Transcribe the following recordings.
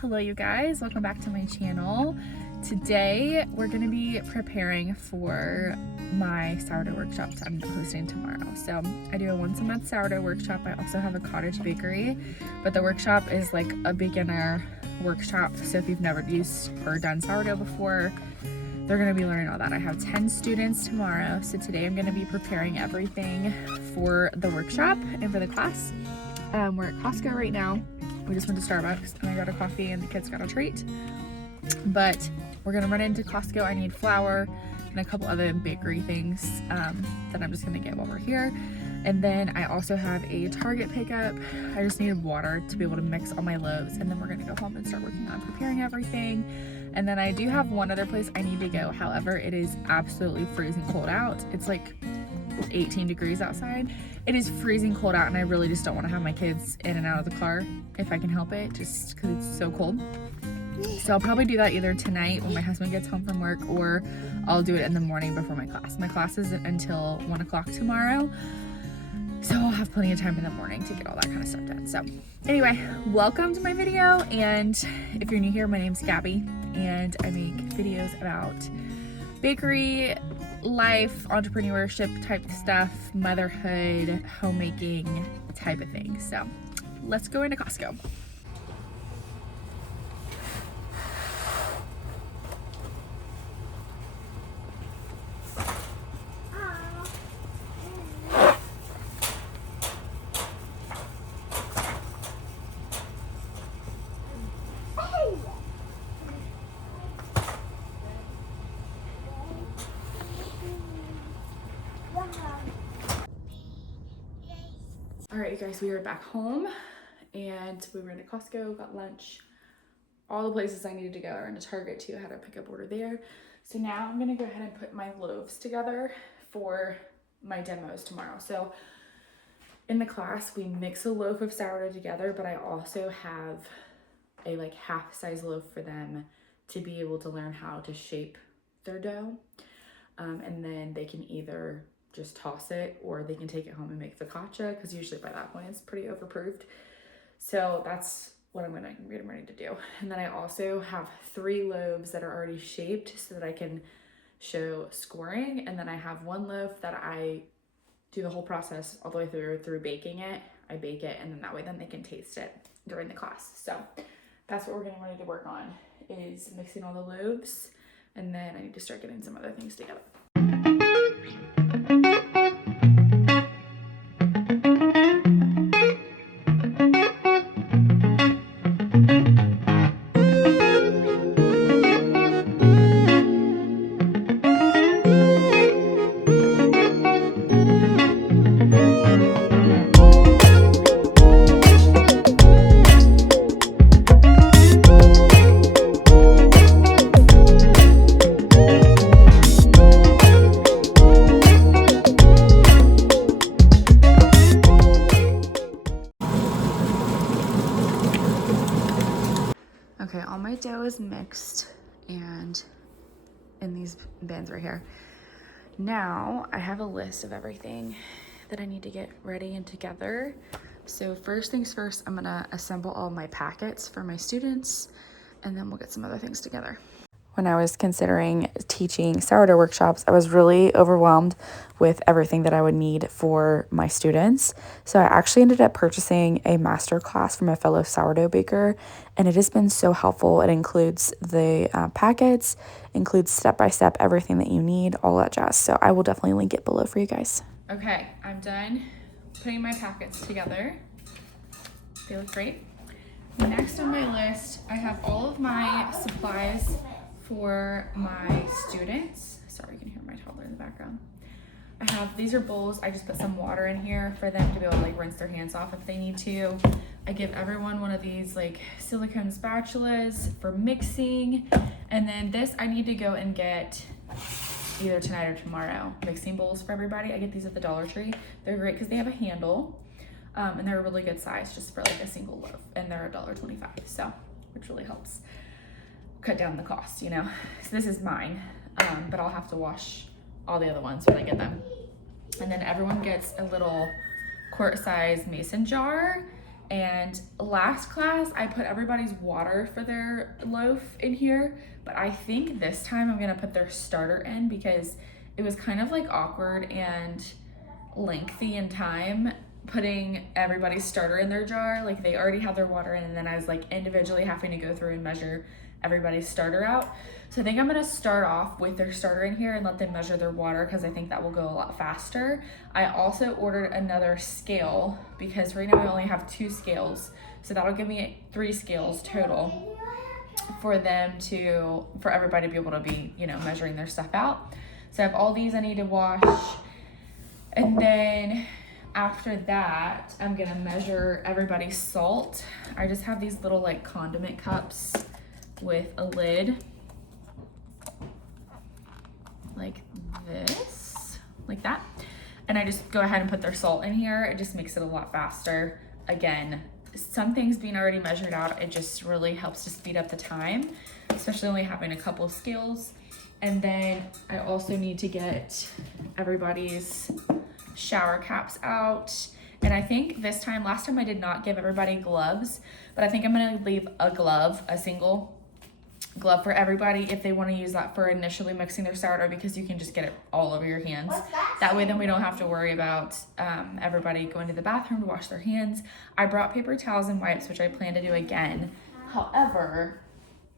Hello you guys, welcome back to my channel. Today we're going to be preparing for my sourdough workshops I'm hosting tomorrow. So I do a once a month sourdough workshop. I also have a cottage bakery, but the workshop is like a beginner workshop. So if you've never used or done sourdough before, they're going to be learning all that. I have 10 students tomorrow. So today I'm going to be preparing everything for the workshop and for the class. We're at Costco right now. We just went to Starbucks and I got a coffee and the kids got a treat. But we're gonna run into Costco. I need flour and a couple other bakery things that I'm just gonna get while we're here. And then I also have a Target pickup. I just needed water to be able to mix all my loaves, and then we're gonna go home and start working on preparing everything. And then I do have one other place I need to go. However, it is absolutely freezing cold out. It's like 18 degrees outside. It is freezing cold out, and I really just don't want to have my kids in and out of the car if I can help it, just because it's so cold. So I'll probably do that either tonight when my husband gets home from work, or I'll do it in the morning before my class. My class is until 1 o'clock tomorrow, so I'll have plenty of time in the morning to get all that kind of stuff done. So anyway, welcome to my video, and if you're new here, my name's Gabby, and I make videos about bakery, life, entrepreneurship type stuff, motherhood, homemaking type of thing. So let's go into Costco. All right, you guys, we are back home and we were into Costco, got lunch, all the places I needed to go. Or into Target too, I had a pickup order there. So now I'm gonna go ahead and put my loaves together for my demos tomorrow. So in the class, we mix a loaf of sourdough together, but I also have a like half size loaf for them to be able to learn how to shape their dough. And then they can either just toss it, or they can take it home and make focaccia, because usually by that point it's pretty overproofed. So that's what I'm getting ready to do. And then I also have 3 loaves that are already shaped so that I can show scoring. And then I have 1 loaf that I do the whole process all the way through baking it. I bake it, and then that way then they can taste it during the class. So that's what we're getting ready to work on, is mixing all the loaves. And then I need to start getting some other things together. Okay, all my dough is mixed and in these bins right here. Now I have a list of everything that I need to get ready and together. So first things first, I'm gonna assemble all my packets for my students, and then we'll get some other things together. When I was considering teaching sourdough workshops, I was really overwhelmed with everything that I would need for my students. So I actually ended up purchasing a master class from a fellow sourdough baker, and it has been so helpful. It includes the packets, includes step-by-step everything that you need, all that jazz. So I will definitely link it below for you guys. Okay, I'm done putting my packets together. They look great. Next on my list, I have all of my supplies for my students. Sorry, you can hear my toddler in the background. I have, these are bowls. I just put some water in here for them to be able to like rinse their hands off if they need to. I give everyone one of these like silicone spatulas for mixing. And then this I need to go and get either tonight or tomorrow, mixing bowls for everybody. I get these at the Dollar Tree. They're great because they have a handle, and they're a really good size just for like a single loaf, and they're $1.25, so which really helps cut down the cost, you know. So this is mine, but I'll have to wash all the other ones when I get them. And then everyone gets a little quart size mason jar, And last class, I put everybody's water for their loaf in here, but I think this time I'm gonna put their starter in because it was kind of like awkward and lengthy in time putting everybody's starter in their jar. Like they already had their water in, and then I was like individually having to go through and measure everybody's starter out. So I think I'm gonna start off with their starter in here and let them measure their water because I think that will go a lot faster. I also ordered another scale because right now I only have 2 scales. So that'll give me 3 scales total for everybody to be able to be, you know, measuring their stuff out. So I have all these I need to wash. And then after that, I'm gonna measure everybody's salt. I just have these little like condiment cups with a lid like this, like that. And I just go ahead and put their salt in here. It just makes it a lot faster. Again, some things being already measured out, it just really helps to speed up the time, especially only having a couple of scales. And then I also need to get everybody's shower caps out. And I think last time I did not give everybody gloves, but I think I'm gonna leave a single glove for everybody if they wanna use that for initially mixing their sourdough, because you can just get it all over your hands. That way then we don't have to worry about everybody going to the bathroom to wash their hands. I brought paper towels and wipes, which I plan to do again. However,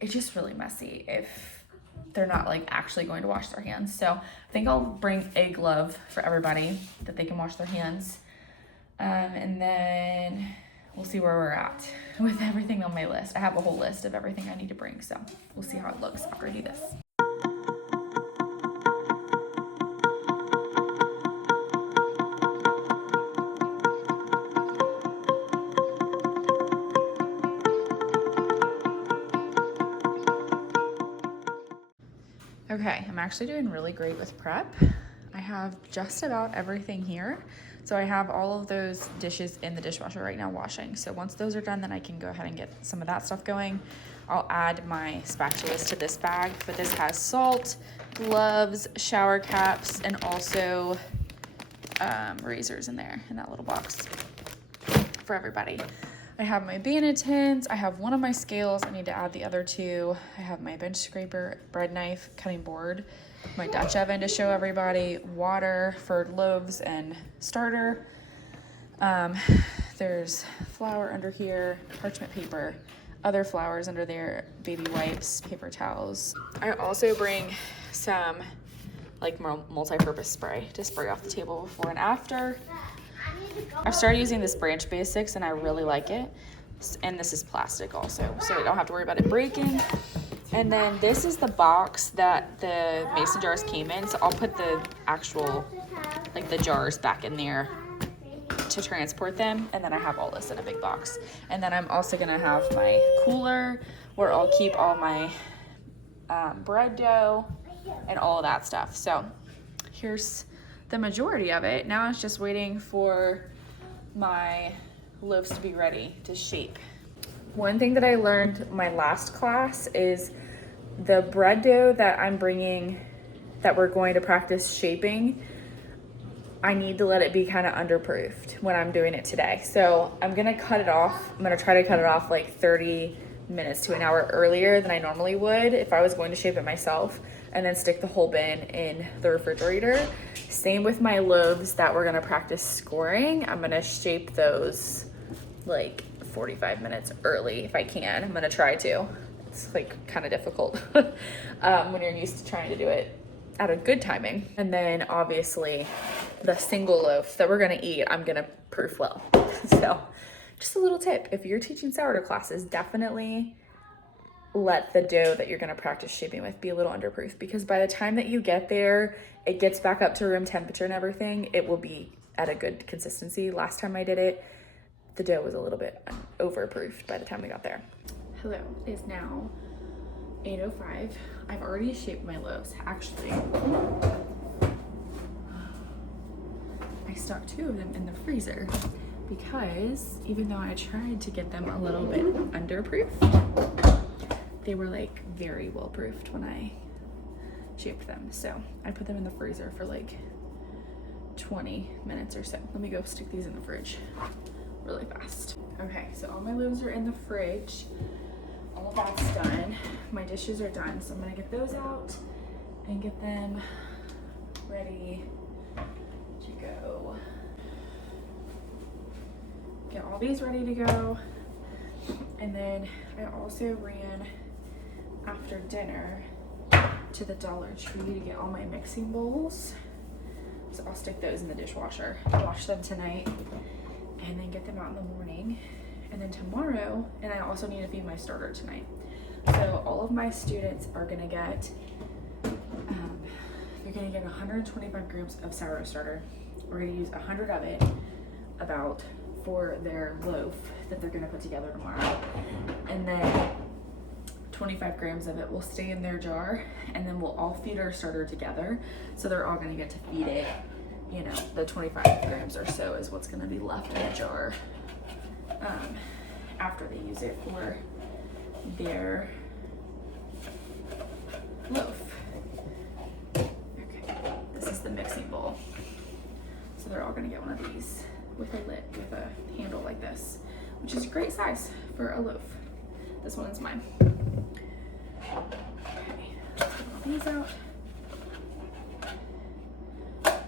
it's just really messy if they're not like actually going to wash their hands. So I think I'll bring a glove for everybody that they can wash their hands. And then we'll see where we're at with everything on my list. I have a whole list of everything I need to bring, so we'll see how it looks after I do this. Okay, I'm actually doing really great with prep. I have just about everything here. So I have all of those dishes in the dishwasher right now washing. So once those are done, then I can go ahead and get some of that stuff going. I'll add my spatulas to this bag, but this has salt, gloves, shower caps, and also razors in there in that little box for everybody. I have my bannetons, I have one of my scales, I need to add the other 2. I have my bench scraper, bread knife, cutting board, my Dutch oven to show everybody, water for loaves and starter. There's flour under here, parchment paper, other flowers under there, baby wipes, paper towels. I also bring some like multi-purpose spray to spray off the table before and after. I've started using this Branch Basics and I really like it. And this is plastic also, so I don't have to worry about it breaking. And then this is the box that the mason jars came in. So I'll put the actual, like the jars back in there to transport them. And then I have all this in a big box. And then I'm also gonna have my cooler where I'll keep all my bread dough and all of that stuff. So here's the majority of it. Now it's just waiting for my loaves to be ready to shape. One thing that I learned my last class is the bread dough that I'm bringing, that we're going to practice shaping, I need to let it be kind of underproofed when I'm doing it today. So I'm gonna cut it off. I'm gonna try to cut it off like 30 minutes to an hour earlier than I normally would if I was going to shape it myself, and then stick the whole bin in the refrigerator. Same with my loaves that we're gonna practice scoring. I'm gonna shape those like 45 minutes early if I can. I'm gonna try to. It's like kind of difficult when you're used to trying to do it at a good timing. And then obviously the single loaf that we're gonna eat, I'm gonna proof well. So just a little tip, if you're teaching sourdough classes, definitely let the dough that you're gonna practice shaping with be a little underproof, because by the time that you get there, it gets back up to room temperature and everything, it will be at a good consistency. Last time I did it, the dough was a little bit overproofed by the time we got there. Hello, it is now 8:05. I've already shaped my loaves. Actually, I stuck 2 of them in the freezer because even though I tried to get them a little bit underproofed, they were like very well proofed when I shaped them. So I put them in the freezer for like 20 minutes or so. Let me go stick these in the fridge really fast. Okay, so all my loaves are in the fridge. All that's done. My dishes are done, so I'm gonna get those out and get them ready to go. Get all these ready to go. And then I also ran after dinner to the Dollar Tree to get all my mixing bowls. So I'll stick those in the dishwasher, wash them tonight, and then get them out in the morning. And then tomorrow, and I also need to feed my starter tonight. So all of my students are gonna get, they're gonna get 125 grams of sourdough starter. We're gonna use 100 of it, about, for their loaf that they're gonna put together tomorrow. And then 25 grams of it will stay in their jar, and then we'll all feed our starter together. So they're all gonna get to feed it, you know, the 25 grams or so is what's gonna be left in the jar after they use it for their loaf. Okay, this is the mixing bowl. So they're all gonna get one of these with a lid, with a handle like this, which is a great size for a loaf. This one's mine. Okay, get all these out.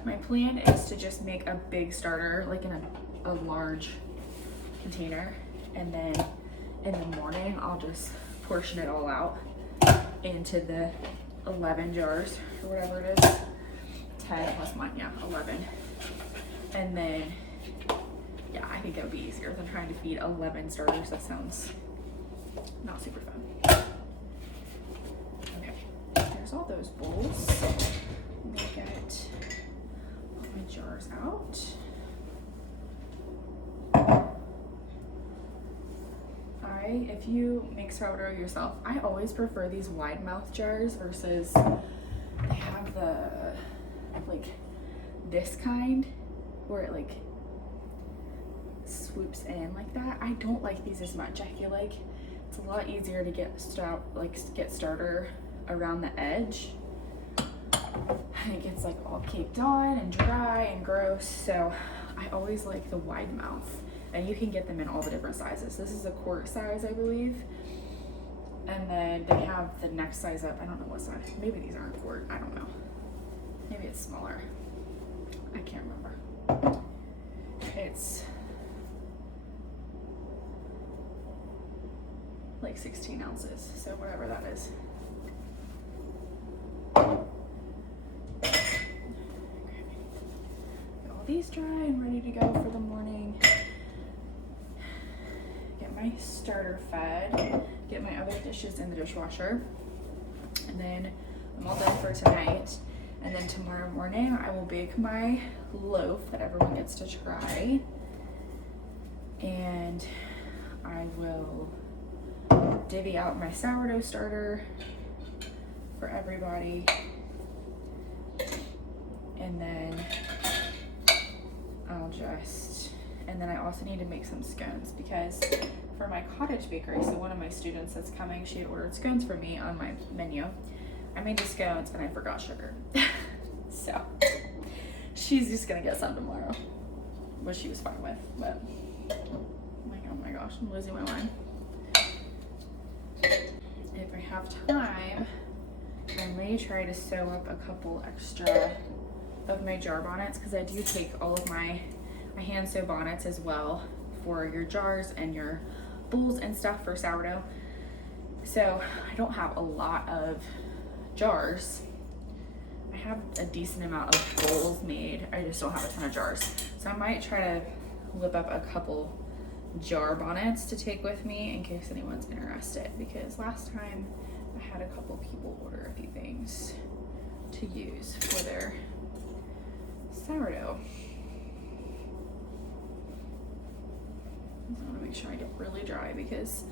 My plan is to just make a big starter, like in a large container, and then in the morning I'll just portion it all out into the 11 jars or whatever it is. 10 plus mine, yeah, 11. And then, yeah, I think that would be easier than trying to feed 11 starters. That sounds not super fun. Okay, there's all those bowls. Let me get all my jars out. If you make sourdough yourself, I always prefer these wide mouth jars versus they have the, like, this kind where it like swoops in like that. I don't like these as much. I feel like it's a lot easier to get starter around the edge. And it gets like all caked on and dry and gross. So I always like the wide mouth. And you can get them in all the different sizes. This is a quart size, I believe. And then they have the next size up. I don't know what size. Maybe these aren't quart. I don't know. Maybe it's smaller. I can't remember. It's like 16 ounces. So whatever that is. Okay. Got all these dry and ready to go for the morning. My starter fed, get my other dishes in the dishwasher, and then I'm all done for tonight. And then tomorrow morning I will bake my loaf that everyone gets to try, and I will divvy out my sourdough starter for everybody, and then and then I also need to make some scones because for my cottage bakery, so one of my students that's coming, she had ordered scones for me on my menu. I made the scones and I forgot sugar. So she's just gonna get some tomorrow, which she was fine with, but I'm like, oh my gosh, I'm losing my mind. If I have time, I may try to sew up a couple extra of my jar bonnets, because I do take all of my hand sew bonnets as well for your jars and your bowls and stuff for sourdough. So I don't have a lot of jars. I have a decent amount of bowls made. I just don't have a ton of jars. So I might try to whip up a couple jar bonnets to take with me in case anyone's interested, because last time I had a couple people order a few things to use for their sourdough. I want to make sure I get really dry because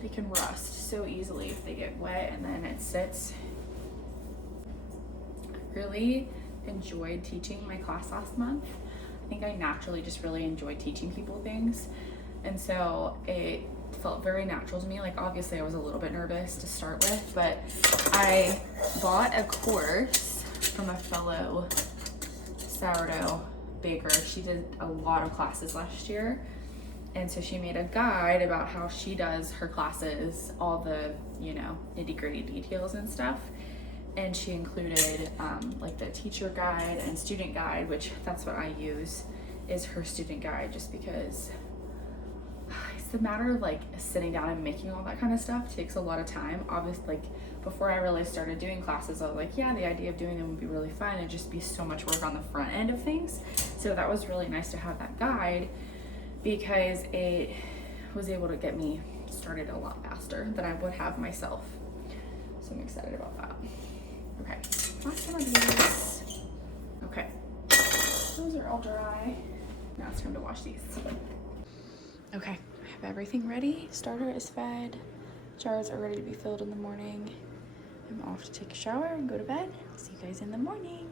they can rust so easily if they get wet and then it sits. I really enjoyed teaching my class last month. I think I naturally just really enjoyed teaching people things, and so it felt very natural to me. Like, obviously I was a little bit nervous to start with, but I bought a course from a fellow sourdough baker. She did a lot of classes last year, And so she made a guide about how she does her classes, all the, you know, nitty-gritty details and stuff. And she included like the teacher guide and student guide, which that's what I use, is her student guide, just because it's the matter of like sitting down and making all that kind of stuff takes a lot of time. Obviously, like before I really started doing classes, I was like, yeah, the idea of doing them would be really fun. It'd just be so much work on the front end of things. So that was really nice to have that guide, because it was able to get me started a lot faster than I would have myself. So I'm excited about that. Okay, last some of these. Okay, those are all dry. Now it's time to wash these. Okay, I have everything ready. Starter is fed. Jars are ready to be filled in the morning. I'm off to take a shower and go to bed. See you guys in the morning.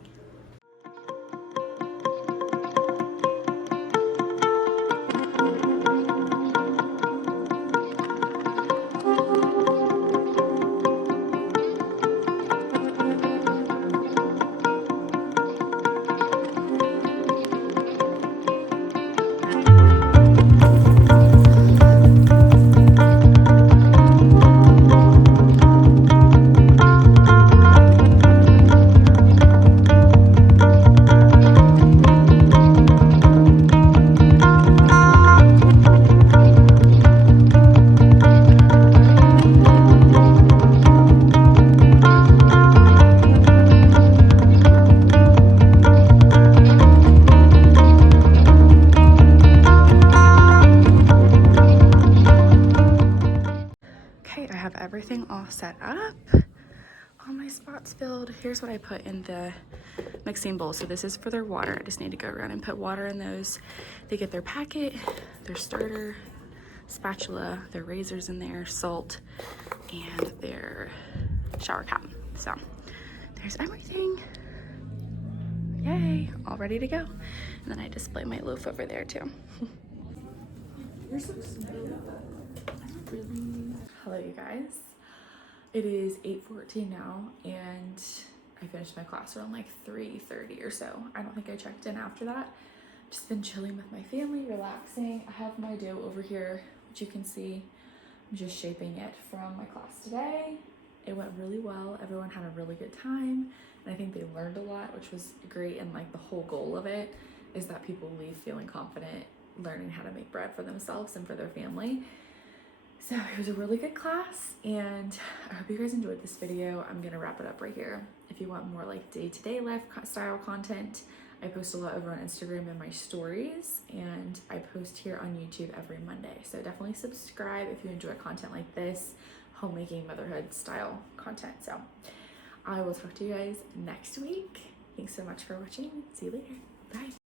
Okay, I have everything all set up. All my spots filled. Here's what I put in the mixing bowl. So this is for their water. I just need to go around and put water in those. They get their packet, their starter, spatula, their razors in there, salt, and their shower cap. So there's everything. Yay, all ready to go. And then I display my loaf over there too. You're so smooth. Hello you guys. It is 8:14 now, and I finished my class around like 3:30 or so. I don't think I checked in after that. Just been chilling with my family, relaxing. I have my dough over here, which you can see. I'm just shaping it from my class today. It went really well. Everyone had a really good time, and I think they learned a lot, which was great. And like the whole goal of it is that people leave feeling confident, learning how to make bread for themselves and for their family. So it was a really good class, and I hope you guys enjoyed this video. I'm gonna wrap it up right here. If you want more like day-to-day lifestyle content, I post a lot over on Instagram and my stories, and I post here on YouTube every Monday. So definitely subscribe if you enjoy content like this, homemaking motherhood style content. So I will talk to you guys next week. Thanks so much for watching. See you later. Bye.